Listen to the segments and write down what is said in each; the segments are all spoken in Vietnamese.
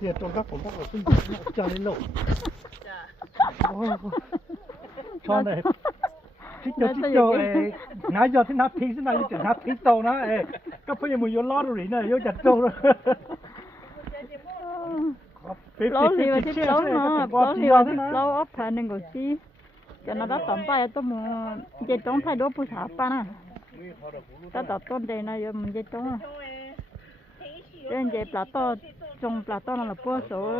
Dia trông các cũng có sinh cho lên lộ. Cho này. Thích cho nãy giờ thì nắp phí thế này chứ nắp phí tàu nó các bây giờ mình vô lottery này vô chặt trâu rồi. Lâu thì mà thích lâu mà, lâu thì mà thích lâu ốp phải nên gọi gì. Cho nó đã tóm bay tôi muốn dây trống thay đổi bút tháp pa nè. Ta tập tôn đây này giờ mình dây trống. Trên dây plato trồng plato nó là bữa số,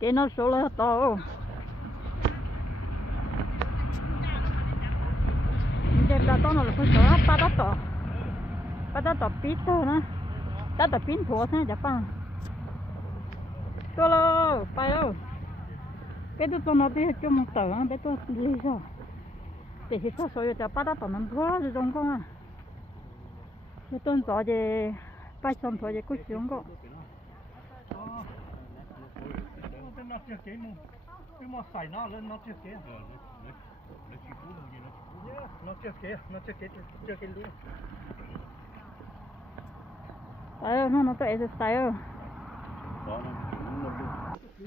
cái nó số là to. Dây plato nó là bữa số, ba đã tập pít thôi nè, ta tập pin thua thế chắc pa. Tôi lo, bay ơi. Cái tôi cho nó đi cho một tờ, cái tôi đi sao? Để thì sao rồi cho ba đã tập nằm thua rồi trong con à. Cái tôi cho thì bay xong thôi thì cứ xuống con. Nó chưa kế mu, cứ mà xài nó lên nó chưa kế. Nó chưa kế luôn. Ờ, nó tới exercise.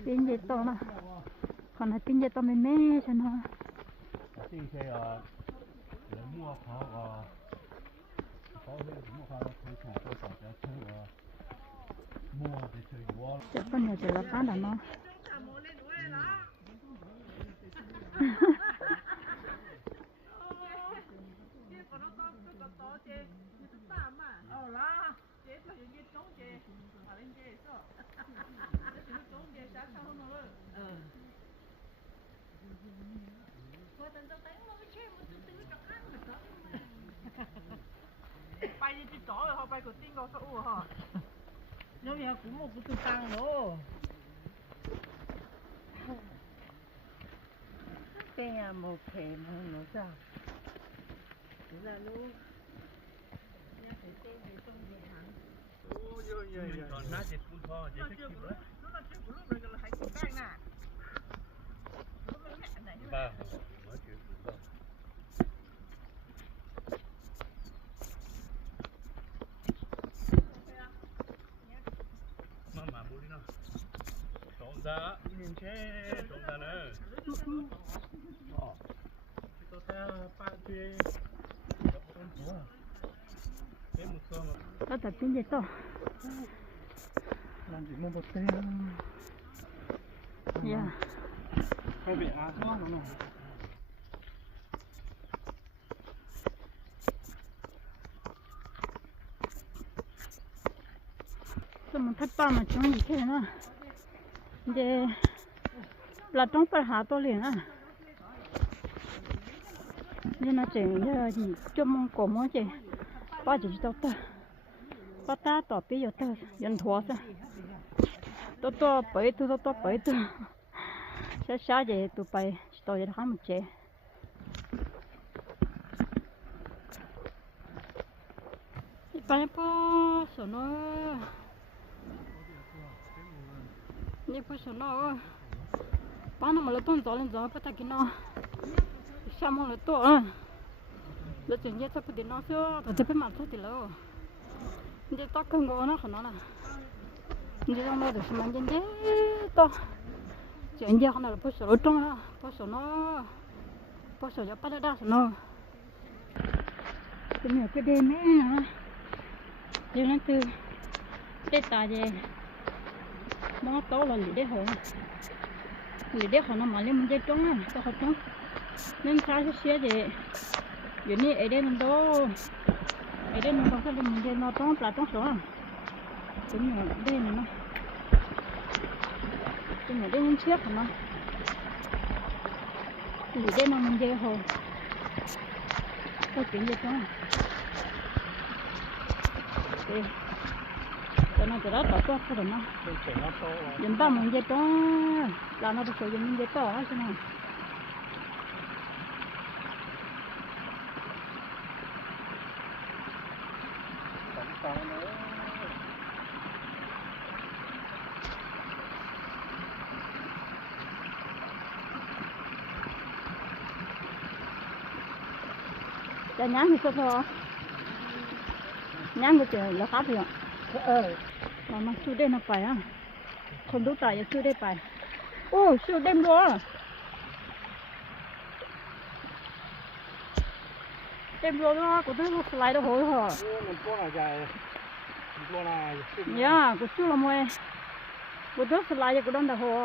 Pin gì to nè, còn là pin gì to mê mê cho nó. Thì cái mua khó có mua khó thì phải có phải chơi mua thì chơi quá. Chắc con nhà chỉ là phá là nó. Bay đi chỗ rồi họ bay của tin có số hả? Nếu như cũng một cái tăng nữa. Cái nhà một thèm hơn nữa sao? Là luôn. Nhà phải tên về trong về hẳn. Ôi còn nãy thì cũng thôi, chỉ thích kiểu đấy. Nó là chuyện của lúc rồi là hãy cùng đang nè. Ba, nói chuyện của con. Mama mua đi nào. Trộn ra, nhìn chế, trộn ra nữa. Tôi ta ba kia, con chúa. Cái một số mà. Nó tập pin gì to. Làm gì mua một tên. Yeah. Hơi bị ác quá nó. Tôi muốn thắt ba mà chúng gì thế nữa. Để là trong phải hạ tôi liền á. Nên nó chỉ gì cho mong cổ mong chỉ ba chỉ cho tôi. Ba ta tỏ bây giờ tôi dân thua sao? Tôi bởi tôi bởi tôi. Xa vậy tụi bay tôiจะทำเจไปพอสนอนี่พอสนอป้าน้ำมันละต้นจอเล่นจอพอตะกินนอชามองละตัวแล้วจึงจะพูดดีนอเสียแต่จะเป็นหมันสักทีแล้วจะตักกันก่อนนะขนาดน่ะจะต้องมาดูสมันจะต่อchuyện gì không là bớt sầu trong ha bớt sầu cho bắt đá nó cái nhiều cái đêm ấy hả giờ nó từ đây ta về nó to là lì đế hồ nó mà lên mình chơi trống á to trống nên sao sẽ xé vậy giờ này ở đây nó đâu ở đây nó không phải mình chơi nó trống là trống số cũng nhiều đây này nó cái này đến chiếc của nó thì đây là mình dây hồ có chuyện gì không đây cho nó từ đó đỏ to cái nó dùng ba mình dây to là nó được sử dụng mình dây to á xem nào cho nhám thì sao nhám cái chuyện là khác rồi mà chú đây nó phải á คนดูตายจะซื้อได้ไปโอ้ซื้อเต็มรัวเต็มรัวนะกูต้องสไลด์ตัวหัวเหรอ mình có là dài mình có là ย่ากูซื้อละมวยกูต้องสไลด์กูต้องตัวหัว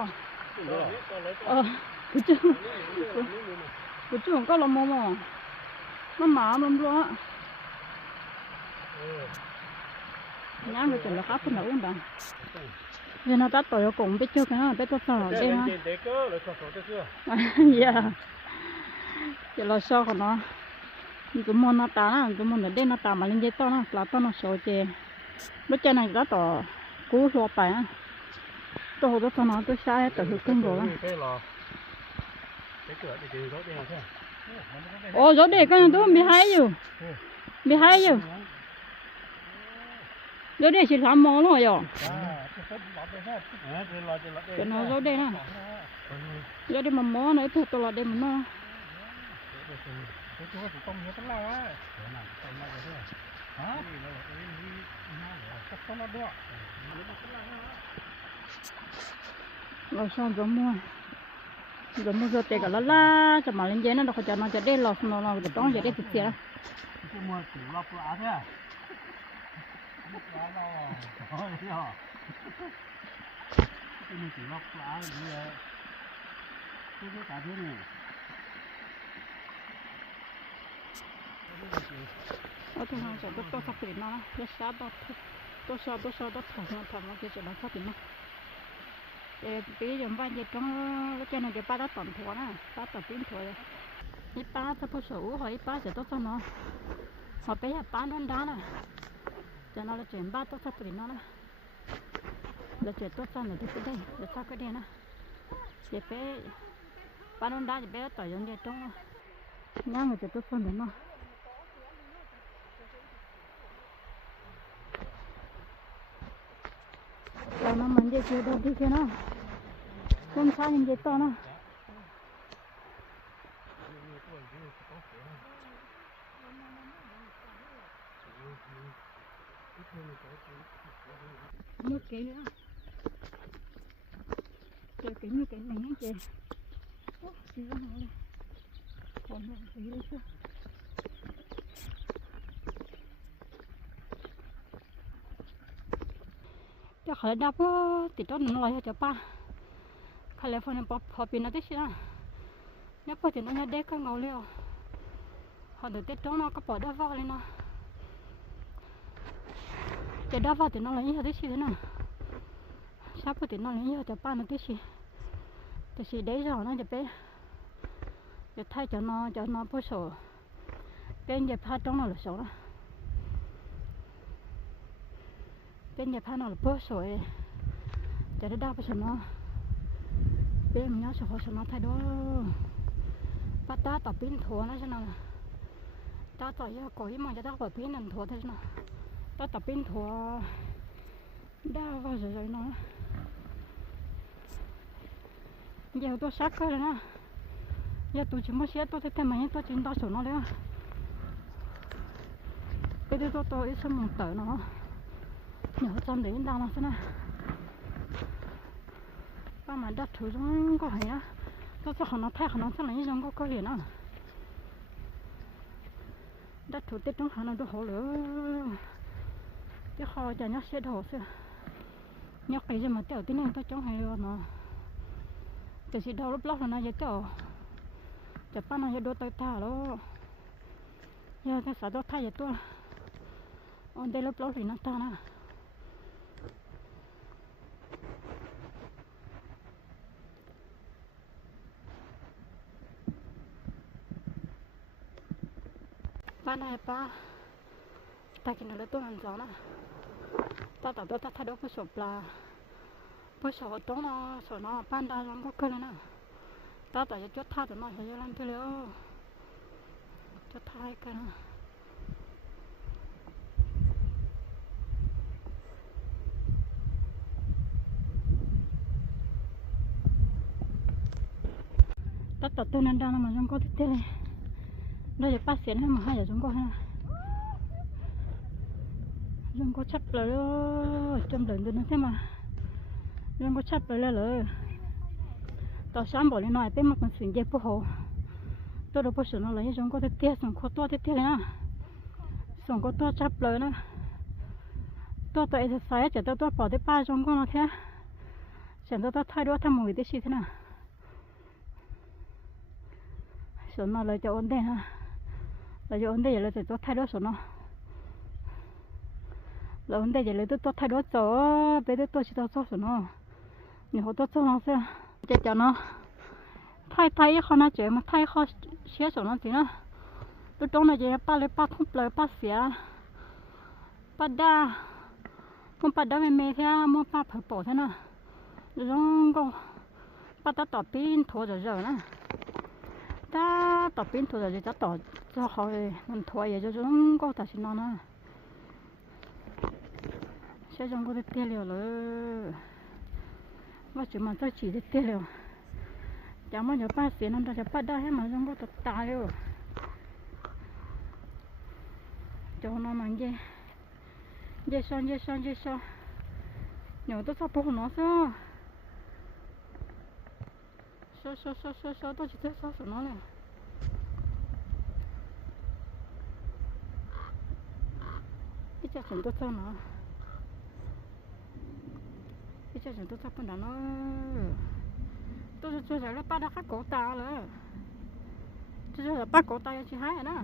กูซื้อก็ละมวยมันหมามันรัวnhá người chồng là khác phần nấu bằng giờ nó tắt tuổi cũng biết chưa cái nào biết tôi sợ đây ha dạ giờ là sao của nó cái món nó tá cái món ở đây nó tá mà lên dây to nó là to nó sôi chè lúc trên này đã tỏ cú lo phải á tôi đó cho nó tôi sai tự cưng rồi ô rồi để cái này tôi bị hay rồi rồi đây chỉ làm món thôi rồi cái nó rồi đây nè rồi đây mà món này thôi tôi là đây mà nó rồi xong rồi mua rồi tiền cả lá cho mà lên giấy nó đâu có cho nó cho đây lọt nó để đóng cho đây thịt xịt ở trong hàng sẽ tôi phát triển nó cái sao đó tôi sao đó thằng nó sẽ nó phát triển nó để bây giờ ba giờ trong cái này để ba đã tận thua nè ba tập biến thua rồi ít ba thấp số hỏi ít ba sẽ tốt cho nó họ bây giờ ba nó đá nè cho nó là chuyện ba tốt phát triển nó nè là chuyện tốt cho này thì cái đây để sao cái đây nè để bé ba nó đá thì bé tỏi giống như trong nhá người chuyện tốt cho nó là nó mình dây chưa đâu đi kia nó không sao nhưng dây to nó một cái nữa rồi cái như cái này nhá chị xíu nữa còn một tí nữa chứ cho khỏi đáp thì tốt nó lại cho ba khai lại phần phò pin nó tích ra nếu có thì nó nhớ đét cái ngầu liêu họ được tết trống nó có bỏ đáp vào lên nó chỉ đáp vào thì nó lại như thế gì thế nào sắp thì nó lại như cho ba nó tích gì thì gì đấy rồi nó cho bé để thay cho nó bớt sổ bên giờ pha trống nó là sổ đó bên nhà pha nó là bớt sỏi để nó đau cho nó bên mình nhớ cho nó thay đó bắt ta tập pin thua nó cho nó ta tập cho coi mà cho ta tập pin làm thua thế nào ta tập pin thua đau vào rồi nó giờ tôi sát cái này nè giờ tôi chỉ mới xét tôi thấy mà tôi chỉ đau sổ nó đấy cái đấy tôi ít xong một tờ nó nhớ trong đấy đau mà thế nào ba mà đặt thử trong có hay á tôi cho nó thay nó thế này trong có gì nữa đặt thử tết trong nó đồ hồ lửa cái kho cho nhắc xe đồ xưa nhắc cái gì mà tiểu tí nên tôi trong hay nó cái gì đâu lúc lót là nó dễ tiểu chả ba nó dễ đồ tay thả đó giờ cái sao đó thay vậy tôi on đây lúc lót thì nó ta nè ba này ba ta cái nó tôi làm gió nè ta tạo ta thay đổi cái sổ là cái sổ trống nó sổ nó ban đa nó có cơn nè ta tạo cho thay tụi nó phải làm thế liệu cho thay cái nè ta tạo tôi nên đang mà không có thế này đây là bác sĩ hay mà hay là chúng có ha chúng có chắc là trong lần từ nó thế mà ยังก็ชัดไปแล้วเลยต่อซ้ำบอกเลยหน่อยเป็นมันเป็นสิ่งเจ็บปวดหัวตัวเราพอสนอะไรยังก็เตี้ยส่งข้อตัวเตี้ยเลยนะส่งข้อตัวชับเลยนะตัวเอ็กซ์ไซส์จะตัวปอดได้ป้าจงก็นะแท้ฉันตัวไทยด้วยทำมือได้สิท่านะส่วนมาเลยจะอ้นได้ฮะเราจะอ้นได้อย่างไรแต่ตัวไทยด้วยส่วนเนาะเราอ้นได้อย่างไรตัวไทยด้วยจ่อไปตัวชิดตัวส่วนเนาะนี่เขาตัวจ่อเนาะเสียจะจ่อเนาะไทยเขาน่าจะมาไทยเขาเชื่อส่วนนั้นสินะตัวตรงนั้นจะป้าเลยป้าทุ่มเลยป้าเสียป้าด่ามันป้าด่าไม่เมย์แท้มันป้าเผลอปอดท่านะร้องก็ป้าต่อปีนถั่วเจอนะถ้าต่อปีนถั่วจะต่อจะเขาเลยมันถั่วเยอะจะร้องก็ตัดสินนอนนะใช่จังก็ได้เตี้ยเลยว่าจะมันจะฉีดได้เตี้ยเลยจะมันจะป้าเสียนั่นจะป้าได้ให้มันจังก็ตัดตายเลยจะนอนมันเย่ซ้อนเดี๋ยวต้องสับปะรดเนาะซ้อตัวจิตซ้อสุดน้อยเลยพี่จะฉันตัวซ้อเนาะพี่จะฉันตัวซ้อปุ่นเนาะตัวจะแล้วป้าได้ข้าโกตาเลยจะป้าโกตาจะหายนะ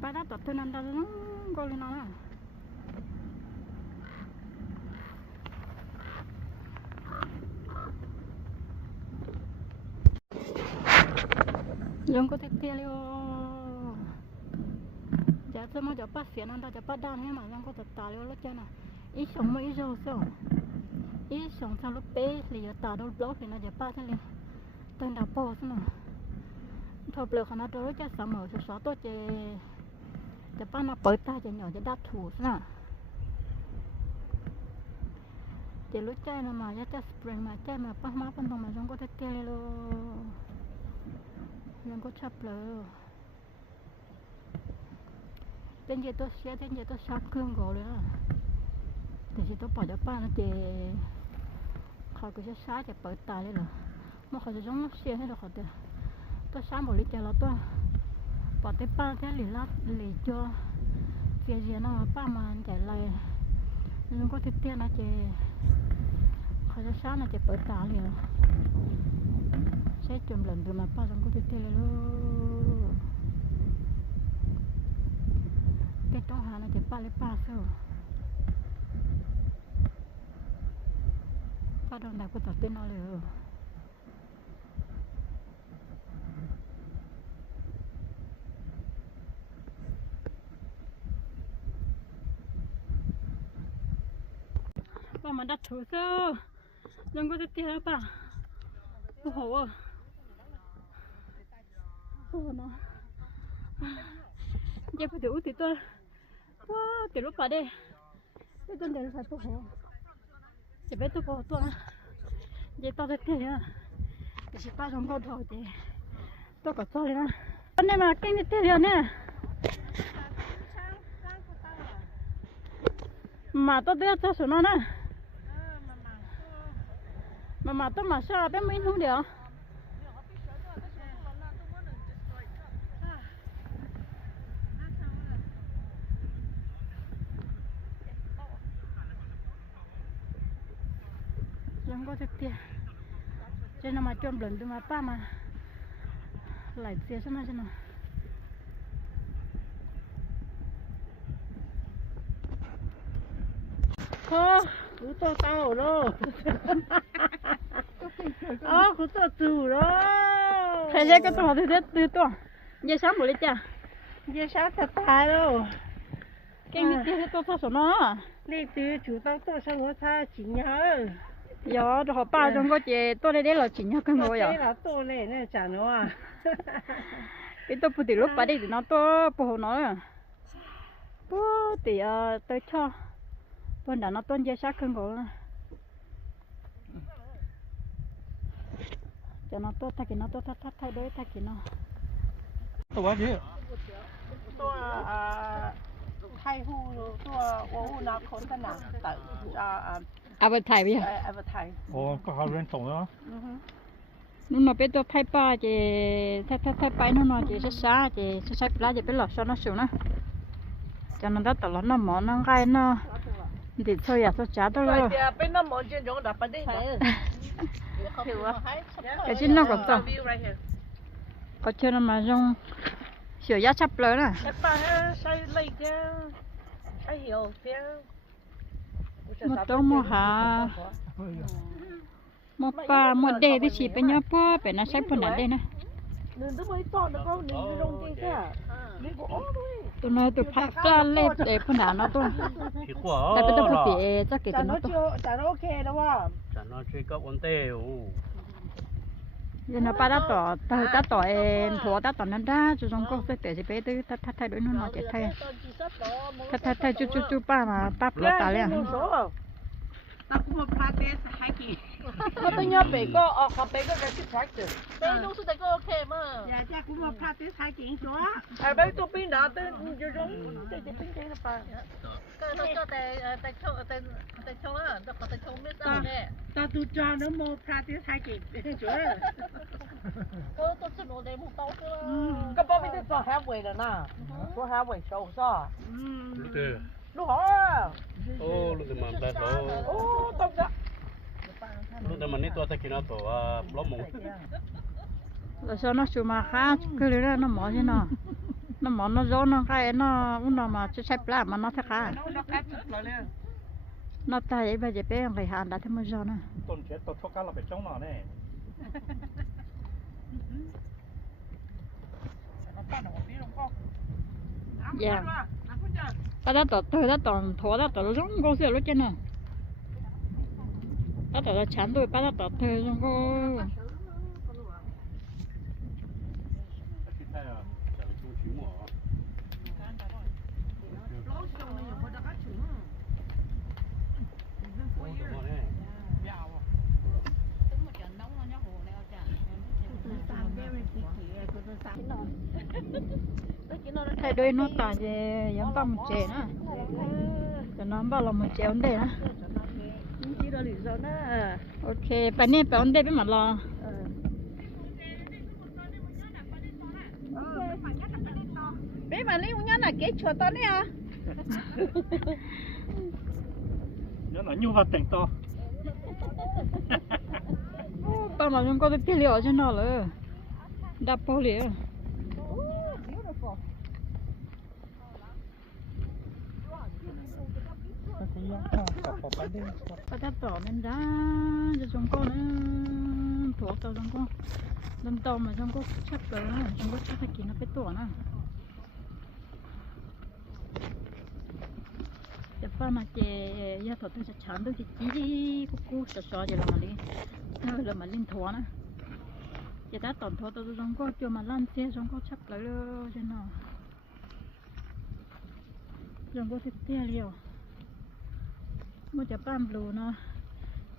ป้าได้ตัดตัวนั้นได้ก็เลยนะยังก็เตี้ยเลยจะจะมาจะป้าเสียนั่นจะป้าด้านให้มายังก็จะตายเลยแล้วจ้ะนะอีสองไม่อีโซ่อีสองทางรถเป๊ะเลยตาโดนบล็อกเลยนะจะป้าท่านเลยตั้งดาวโป้ซะหน่อยทบเปลือกขนาดตัวจะสมอจะสอตัวจะป้าน่ะเปิดตาจะหน่อจะดับถูซะนะจะรู้ใจนะมาจะสปริงมาใจมาป้ามาปันตรงมายังก็เตี้ยเลยยังก็ชับเลยเป็นเจตัวเสียเป็นเจตัวชักเครื่องก่อนเลยนะแต่ที่ตัวปล่อยจะป้านะเจเขาก็จะช้าจะเปิดตาเลยเหรอมันเขาจะจ้องเสียให้เราเขาเตะตัวช้าหมดเลยเจเราตัวปล่อยป้าแค่หลีลัดหลีจ่อเสียนะป้ามันใจไรยังก็เตี้ยนะเจเขาจะช้านะจะเปิดตาเลยใช้จมหล่นดูมาป้าจังก็เตี้ยเลยลูกแกต้องหานะจะป้าเลยป้าเซ่ป้าโดนด่าก็ตัดเต้นเอาเลยป้ามันดัดถูเซ่ยังก็เตี้ยแล้วป้าโอ้โหโอ้เนาะเจ็บปวดอุติตัวว้าติดรถป่าเด้ไม่ต้องเดินสายโอ้โหเจ็บไปตัวตัวนะเจ็บตัวเตี้ยนะแต่สิป้าสองคนถอดเจ็บตัวก็ตัวเลยนะตอนนี้มาเก่งเตี้ยเนี่ยมาตัวเตี้ยตัวสุดนะมาตัวมาชาเป็นไม่รู้เดี๋ยวยังก็เตี้ยจะนำมาจมหล่นดูมาป้ามาไหลเสียซะหน่อยจ้ะหน่อยโอ้กูตัวเต่าโลอ๋อกูตัวจู่โลใครเรียกก็ตัวตื่นตัวเยอะช้ำหมดเลยจ้ะเยอะช้ำจะตายแล้วเก่งนิดเดียวตัวสนอนี่ตื้อจู่ต้องตัวสมุทรจิ๋งเยอะ有，这好巴中国节多来点了钱要跟我呀。多来那讲的哇。cái tôi bự lúc bà đi thì nó to bự nó à. Bự thì tôi cho. Tôi đã nó tuân dây sát hơn rồi. Cho nó to thay nó to thay đối thay nó. Tôi quá chứ. Tôi ไทยฮูตัวว่านาคนขนาดแต่เอาไปถ่ายไปเหรอ เอาไปไทย 哦，刚好认懂了。 นู่นน่ะเป็นตัวไทยป้าเจถ้าไปนู่นน่ะเจช้าๆเจช้าๆปลาจะเป็นหลอดซ้อนน่ะสูงนะจะนั่นได้ตลอดน่ะหมอนั่งไกลน่ะดิช่วยอยากช่วยจ้าตัวเลย เป็นน้ำหมอจนจงดับไปได้ถือว่า cái chín nó còn to có chơi nó mà trong sửa giá sắp lớn à các bạn sai lấy cái sai hiểu cái một tô một hà một ba một đề thì chỉ bên nhau po bên nó sai phần nào đây nè đừng có mấy to nó có đừng rong cái cả đừng có ốm thôi tụi nó tụi phải ra lên để phần nào nó tôi 结果 tại bên tôi phải để chắc cái nó tôi chả nó ok đâu à chả nó chơi có vấn đề. giờ nó ba đã tỏ ta tỏ thua ta tỏ nó đa cho trong công sẽ chỉ bé tới thay đổi nó chỉ thay chú ba mà ba plot ta liền ta cũng một phát tết hai kỳ có tôi nhớ bé có có bé có cái tractor bé nó sẽ có ok mà dạ chắc cũng một phát tết hai kỳ số bé tôi pin đã tới cho giống cái pin cái là phải cái tôi cho tại châu á tôi có tại châu biết sao nè ta tôi cho nó một phát tết hai kỳ chỗ tôi xin nó để một tàu cơ cái bao bây giờ cho halfway rồi nè có halfway show sao Lúc đấy. lúc hả Ô, lúc đấy mà đẹp rồi. ô tao đã Lúc đấy mà nít tôi thấy kia nó tổ lót mũ. rồi sau nó chịu mà khá cứ lấy ra nó mỏ thế nào nó mỏ nó gió nó cái nó uống nó mà sẽ plá mà nó thế khá nó cắt rồi nè nó ta vậy bây giờ bé người Hàn đã thấy mới gió nè Tôn chết tôi thoát cá là phải chống nó nè. dạ ta đã tỏ thưa đã tỏ thua đã tỏ giống cô xưa lúc trên nè đã tỏ chán tôi ba đã tỏ thưa giống cô Cái tay à, chả phải chung chịu mỏ. thay đôi nó tả về giống bao một chè nữa cho nó bao là một chè vấn đề nữa chỉ là lý do nữa ok bạn nên phải vấn đề với mặt lo bé mà lấy nhá là cái chuột to đấy à Nhớ nó nhu vào tỉnh to. bao mà chúng có cái liệu cho nó rồi đập bao liệu ta đập tỏ bên đó cho chúng con nữa thuộc tao chúng con đâm tàu mà chúng có chắc rồi chúng có chắc phải kín nó phải tổ nữa giờ pha mà chè giờ thọ tôi sẽ chán tôi chỉ chỉ cú sợ sợ giờ là mà linh thua nữa giờ đã tổn thua tôi chúng có cho mà lan xe chúng có chắc lại luôn cho nó chúng có thích tiền liều mua chả pam blue nó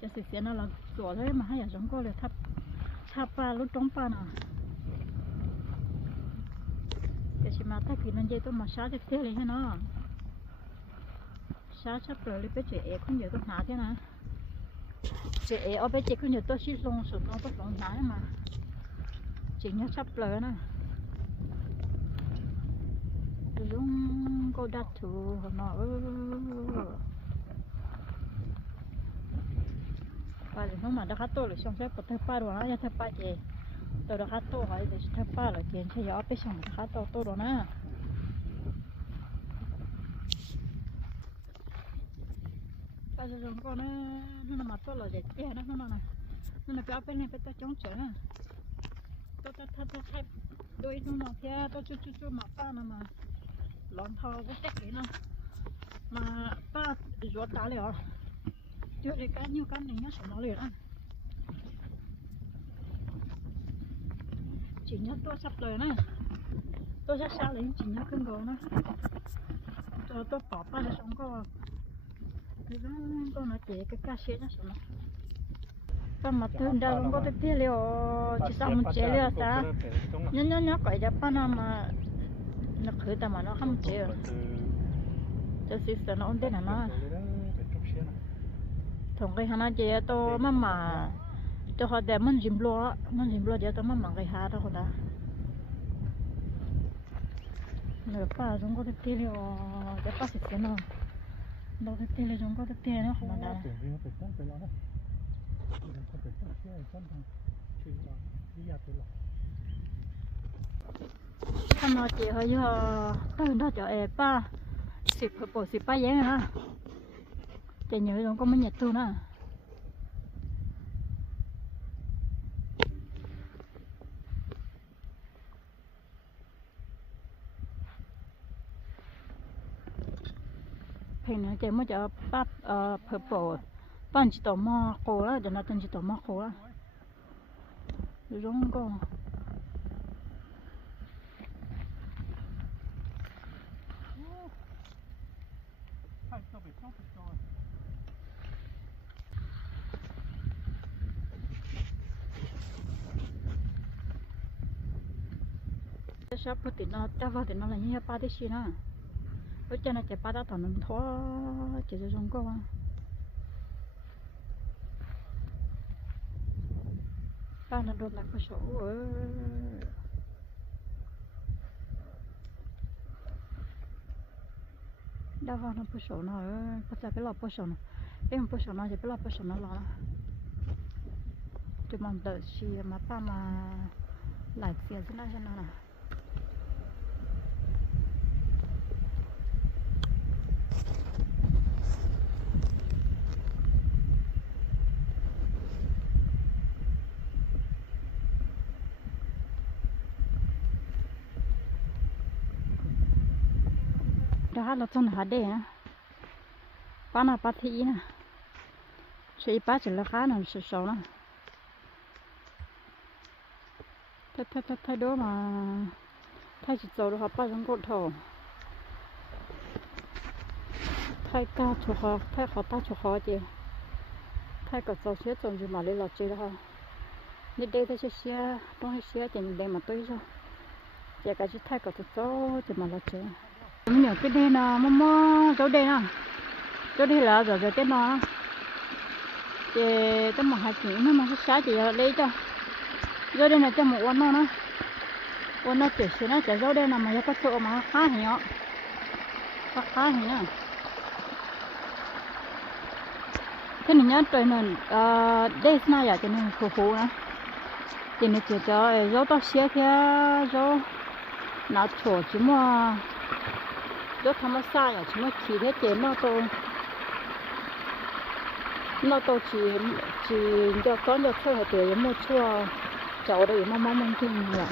chả xịt xịn nó là sủa thế mà hay là chúng có là thắp pha lúc trống pha nào chả chỉ mà thay kỳ nên dây tôi mà xá được tiền liền nó xá sắp rồi lấy bé trẻ không nhiều tôi hả thế nào trẻ ở bé trẻ không nhiều tôi xí lông sụt nó tôi lông hả mà chỉ nhớ sắp rồi nè giống cô đặt thù nó và lúc mà đã khát tôi là xong sẽ có tháp ba rồi á tháp ba chị tôi đã khát tôi hỏi để tháp ba là tiền sẽ gió bé xong khát tôi rồi nè bây giờ chúng con nó nằm tôi là để tiền đó nó là cái bên này bên tôi chống chở nè tôi thay đôi nó mà theo tôi chú mà ba nó mà lon thò cái chắc gì nó mà ba ruột đá liền chưa để cá nhiều cá này nhá sợ nó liền ăn chỉ nhớ tôi sắp lời này tôi sẽ xa lấy chỉ nhớ cân đồ nó tôi bỏ ba để sống có cái đó tôi nói chỉ cái cá xế nó sợ nó ta mà tôi đã không có cái tiền liệu chỉ sao một chế liệu sao nhớ quậy cho ba nó mà nó khử ta mà nó không chế cho xí sợ nó ổn định là nó Cái trúc xe này. thằng cái hàng chị to mà cho họ để mình dìm lúa chị to mà cái hàng đó họ đã nửa pa chúng có thể tiêu để pa xịt nó đâu thể tiêu chúng có thể tiêu nó không đã Tưởng vì nó phải tốn phải lo đó. Không phải tốn xe tốn thằng chuyện đó đi ra tới lo. thằng nó chị hơi tới đó cho em pa xịt bộ xịt pa dễ ha chị nhớ chúng có mấy nhật tu nữa thì nó chỉ mới cho bắp purple bán chỉ tôm mò khô đó, cho nó tên chỉ tôm mò khô đó, giống con. Shop thì nó cho vào thì nó là như ba tí xí nữa. Ở trên này chỉ ba đã toàn nó thó chỉ cho giống con. Ba nó đốt lại cái số đa vào nó cái số nó có thể cái lọ cái số nó em cái số nó thì cái lọ cái số nó lọ thì mình đợi xí mà ba mà lại xí cho nó nè. Đó là trong hạt đẻ bán là bán thị nè chỉ bán chỉ là khá là sầu nè thay đó mà thay chỉ dầu đó bán trong cột thổ thay ca chụp họ thay họ ta chụp họ chị thay cả dầu xía dầu gì mà lấy lọt chị đó như đây thay xía trong xía thì đây mà tôi cho chị cả chỉ thay cả dầu thì mà lọt chị mình nhớ cái đây là mò chỗ đây nè chỗ đây là rồi cái nó chị tới một hai chỉ nó mà sáng chị lấy cho chỗ đây là cho một con nó con nó chỉ xíu nó chỉ chỗ đây là mà có chỗ mà khá nhiều cái này nhá trời này đây là giờ cho nên khổ nữa thì nó chỉ cho chỗ to xía kia chỗ nó chỗ chỉ mà đó tham gia à chúng nó chỉ thế tiền nó chỉ cho con cho chơi tuổi mua chua cháu đấy mà mong kinh rồi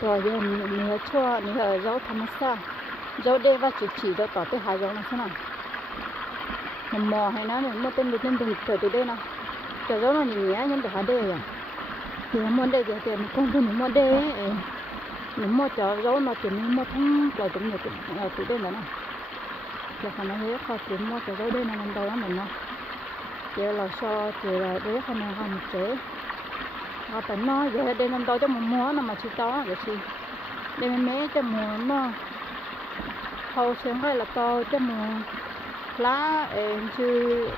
rồi giờ mình chua mình ở dấu tham gia dấu đây và chỉ đó tỏ tới hai dấu là thế nào mình mò hay nó mình mua tên từng tuổi từ đây nào cháu dấu nó nhìn nhá nhưng để hai đây rồi thì mua đây thì mình không thể mua đây mình mua cho dấu nó chỉ mình mua thằng lại cũng nhiều từ đây nữa nè, giờ phải nói hết khó tìm mua cho dấu đây là mình đâu đó mình nè, giờ là so thì là đối với này hàng chế, họ tỉnh nó giờ đây mình đâu cho mình mua nó mà chỉ to vậy chứ, đây mình mấy cho mua nó, hậu xem hay là to cho mua lá chứ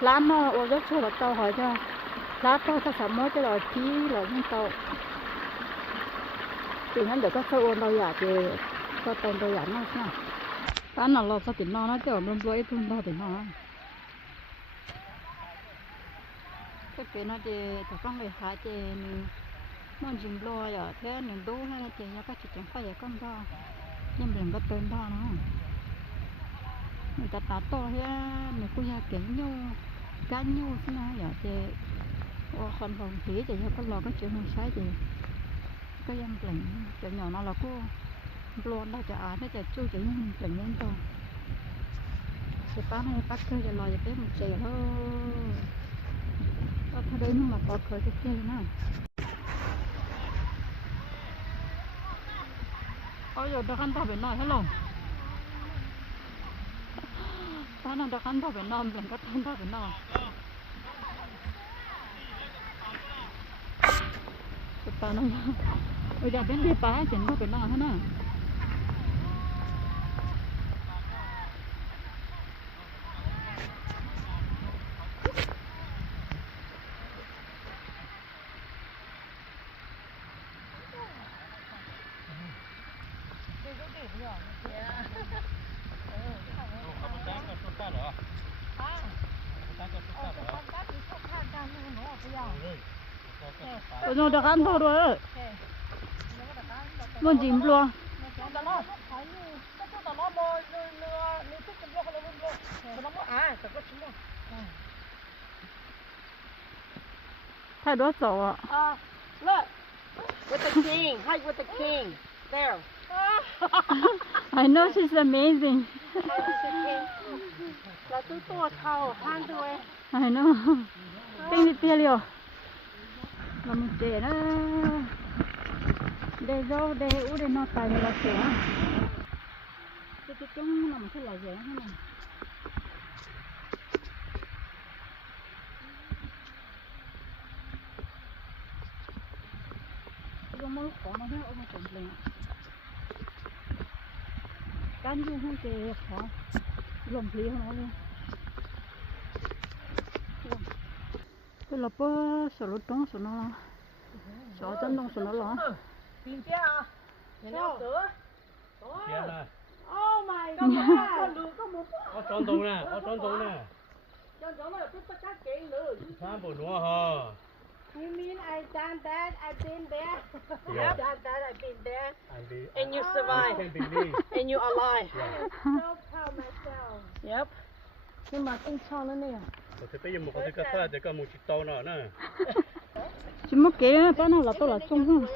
lá nó ở rất là to hỏi cho lá to ta sắm mới cho là chí là những to thì nó được các sâu ôn đâu giả thì có tên đâu giả nó sao cái nào lo sao thì nó chờ luôn với thun đâu thì nó cái nó thì thật con người hại thì nó dừng lo ở thế mình đu hay thì nó có chỉ chẳng phải con đó nhưng mình có tên đó nó người ta tát to thế mình cũng ra kiếm nhau cá nhau thế nào vậy thì còn phòng khí thì có lo có chuyện không sai thì cái em lạnh cho nhỏ nó là cô luôn đó cho nó cho chú chỉ lạnh lên thôi sẽ bán hay bắt cơ cho lo cho tới một giờ thôi ở đây nó mà có khởi cái kia nữa ôi giờ đã ăn tao bên nồi hết rồi tao nó đã ăn tao bên nồi mình có ăn tao bên nồi tao nó bây giờ bên đi phá chỉnh có cái nào hết nè Tôi nói được ăn thôi rồi. Muốn gì luôn. Thay đổi sổ ạ. Look, with the king, hike with the king. There. I know she's amazing. Là tôi to thầu han thôi. I know. Tinh đi tia liều. Làm một trẻ đó. Đây đâu, đây u đây nó tài là trẻ. Cái trống nằm thế là dễ thế này. Cái món có nó hết ông trồng lên. Cán gì không kề khó. Lồng phí không nó luôn. Cái là bơ sờ lót trống sờ nó. Sờ chân đông sờ nó lỏ. Tìm kia à? Nhà nào sữa? Kia này. Oh my god. Con đường có một. Ở trốn tù nè, ở trốn tù nè. Cho nó là tất cả kỹ nữa. Tham bộ nữa hả? You mean I done that? I've been there. Yeah. I've done that. I've been there. And you survive. I can't believe. And you alive. So proud myself. Yep. Nhưng mà không cho nó nè. Thì bây giờ một cái cà phê thì có một chiếc tàu nữa nè. Chỉ mất cái đó là tôi là chung không?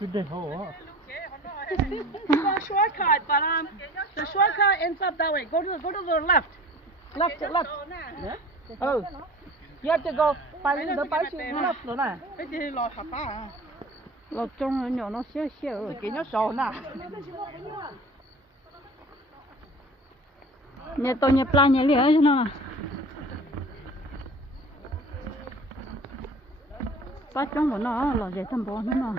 Cái đây hổ. Go shortcut, but the shortcut ends up that way. Go to the left. Left. Yeah. Oh. You have to go by the bicycle left rồi nè. Cái gì lò hả ta? Lọt trong nó nhỏ nó xíu xíu. Cái nó sổ nè. Nhà tôi nhà plan nhà lìa chứ nào. Bắt trong của nó là dễ thăm bò nữa nào.